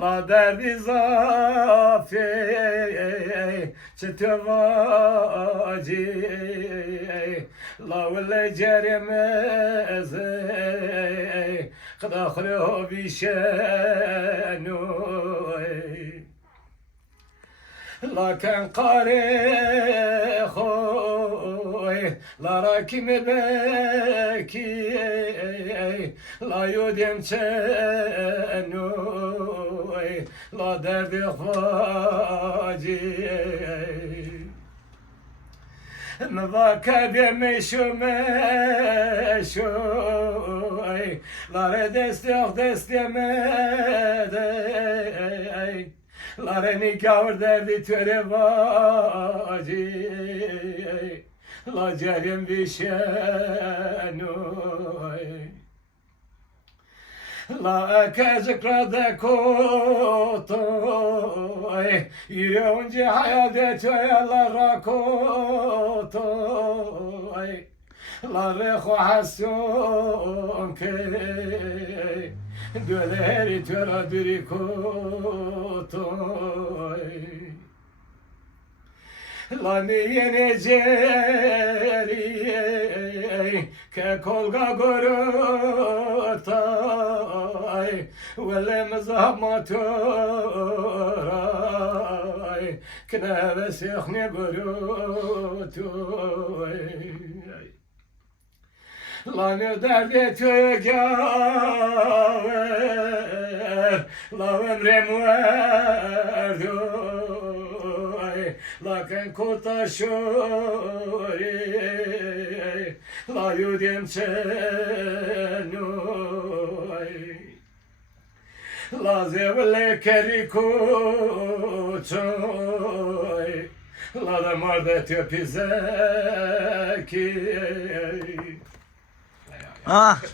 La derdi zafi çetevacı La vele ceremez Kıdakhlu bişenu Lakin kare khoy La rakim beki La yudem çenu La derdi khacı Mvaka meşu meşu La destek destemede La nikah derdi töre vacı La cerim bişenu La kezkrada kotoy Yüreğince hayal detoy La rakotoy La reho hasun ke Döleri töra dirikotoy La niyene ceri Ke kolga gorotay Vele mzahmatoray Kne vesihne gorotoy La ne derdi tügaver La ömrem verdoy Lakin kotaşoy La yudem çenoy La zevle kerikoçoy La da marde töpizeki Ah.